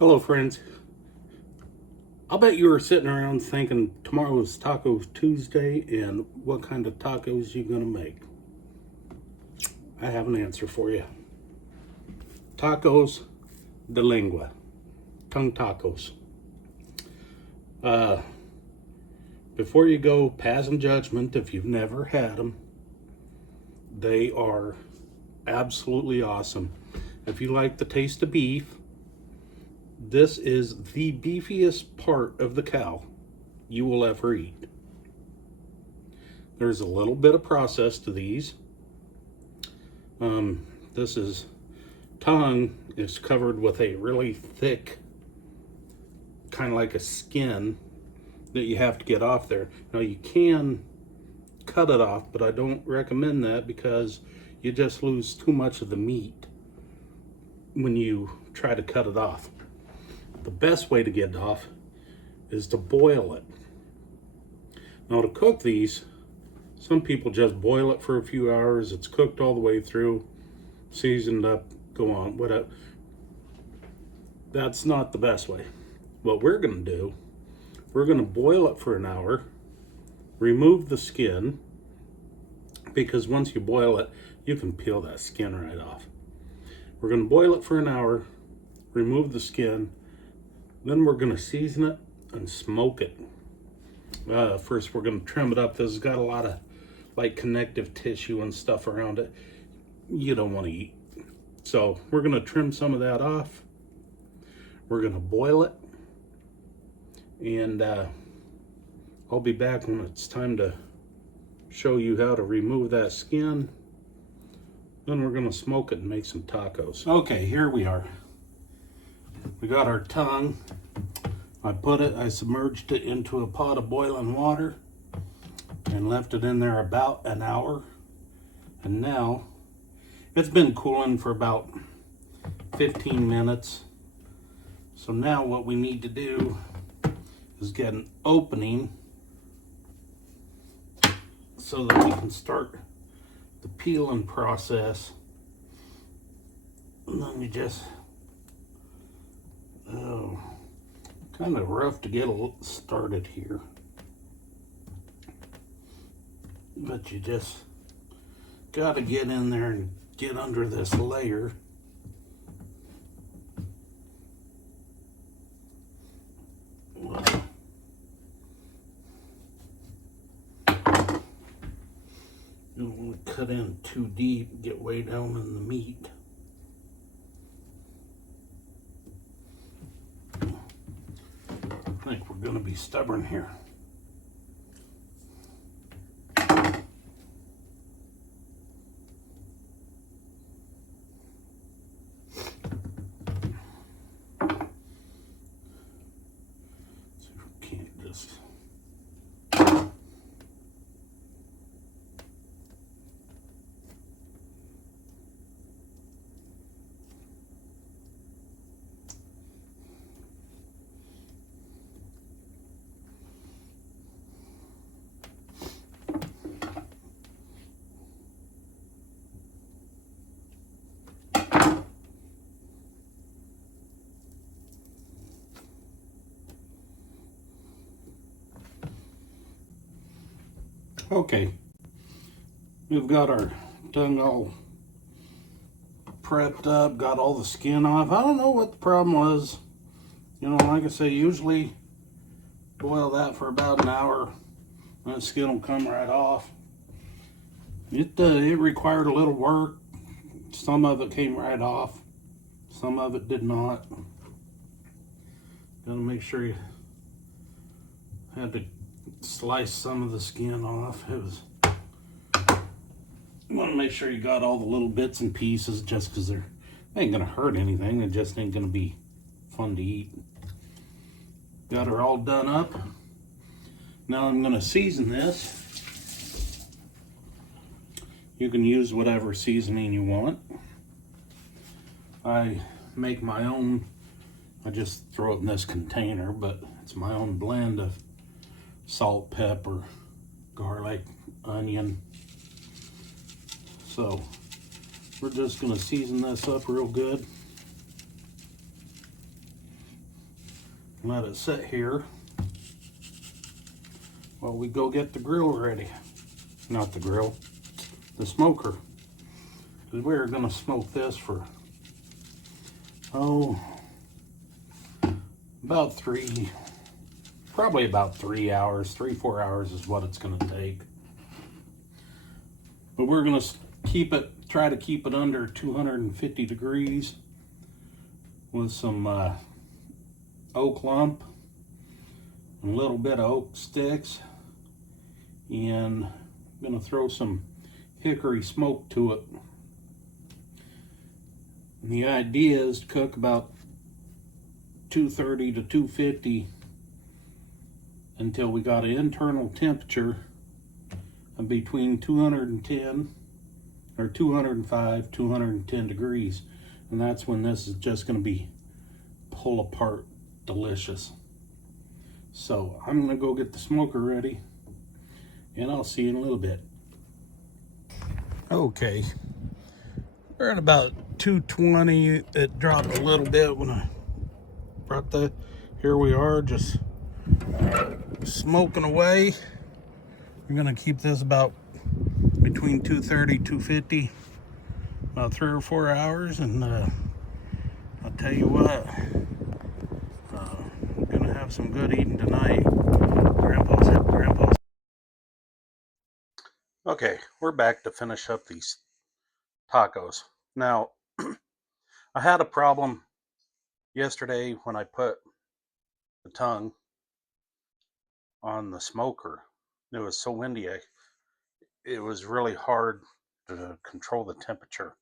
Hello friends. I'll bet you were sitting around thinking tomorrow is Taco Tuesday and what kind of tacos you gonna make. I have an answer for you. Tacos de lengua. Tongue tacos. Before you go passing judgment if you've never had them, they are absolutely awesome. If you like the taste of beef, this is the beefiest part of the cow you will ever eat. There's a little bit of process to these. This is tongue is covered with a really thick, kind of like a skin that you have to get off there. Now you can cut it off, but I don't recommend that because you just lose too much of the meat when you try to cut it off. The best way to get it off is to boil it. Now to cook these, some people just boil it for a few hours. It's cooked all the way through, seasoned up, go on, whatever. That's not the best way. What we're gonna do, we're gonna boil it for an hour, remove the skin, because once you boil it, you can peel that skin right off. We're gonna boil it for an hour, remove the skin, then we're gonna season it and smoke it. First we're gonna trim it up. This has got a lot of like connective tissue and stuff around it you don't wanna eat. So we're gonna trim some of that off. We're gonna boil it, and I'll be back when it's time to show you how to remove that skin. Then we're gonna smoke it and make some tacos. Okay, here we are. We got our tongue. I submerged it into a pot of boiling water and left it in there about an hour. And now it's been cooling for about 15 minutes. So now what we need to do is get an opening so that we can start the peeling process. And then you just, kind of rough to get started here. But you just got to get in there and get under this layer. You don't want to cut in too deep, get way down in the meat. I think we're going to be stubborn here. So we can't just... Okay, we've got our tongue all prepped up, got all the skin off. I don't know what the problem was. You know, like I say, usually boil that for about an hour and the skin will come right off. It required a little work. Some of it came right off, some of it did not. Gotta make sure you had to slice some of the skin off. You want to make sure you got all the little bits and pieces, just because they ain't gonna hurt anything. They just ain't gonna be fun to eat. Got her all done up. Now I'm gonna season this. You can use whatever seasoning you want. I make my own. I just throw it in this container, but it's my own blend of salt, pepper, garlic, onion. So we're just gonna season this up real good. Let it sit here while we go get the grill ready. Not the grill, the smoker. Because we're going to smoke this for, probably about 3 hours. 3-4 hours is what it's going to take. But we're going to try to keep it under 250 degrees with some oak lump and a little bit of oak sticks, and I'm going to throw some hickory smoke to it. And the idea is to cook about 230 to 250 until we got an internal temperature of between 210 or 205, 210 degrees. And that's when this is just going to be pull apart delicious. So I'm going to go get the smoker ready, and I'll see you in a little bit. Okay, we're at about 220. It dropped a little bit when I brought the, here we are, just smoking away. We're gonna keep this about between 230, 250, about 3 or 4 hours, and I'll tell you what, we're gonna have some good eating tonight. Grandpa's. Okay, we're back to finish up these tacos. Now, I had a problem yesterday when I put the tongue on the smoker. It was so windy, it was really hard to control the temperature.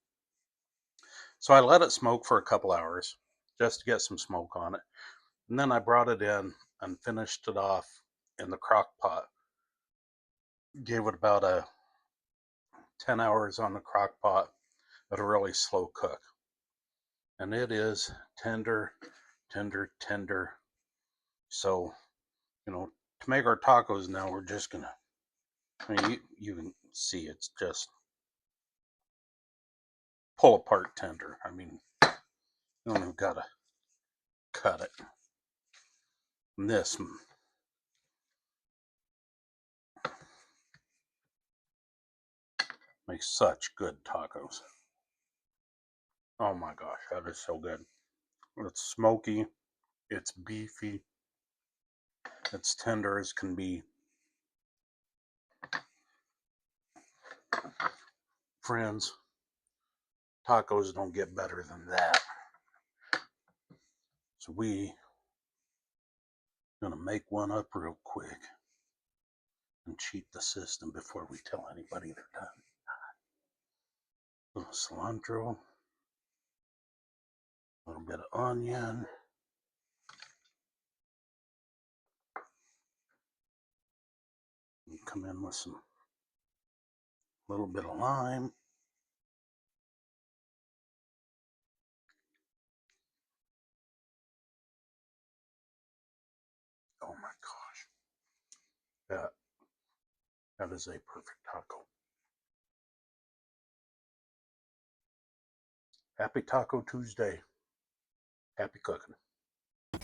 So I let it smoke for a couple hours just to get some smoke on it. And then I brought it in and finished it off in the crock pot. Gave it about 10 hours on the crock pot at a really slow cook. And it is tender, tender, tender. So, to make our tacos now, we're just gonna, you can see it's just pull apart tender. You don't even gotta cut it. And this makes such good tacos. Oh my gosh, that is so good. It's smoky, it's beefy, it's tender as can be. Friends, tacos don't get better than that. So we gonna make one up real quick and cheat the system before we tell anybody they're done. A little cilantro, a little bit of onion, and come in with some little bit of lime. Oh my gosh, that is a perfect taco. Happy Taco Tuesday. Happy cooking.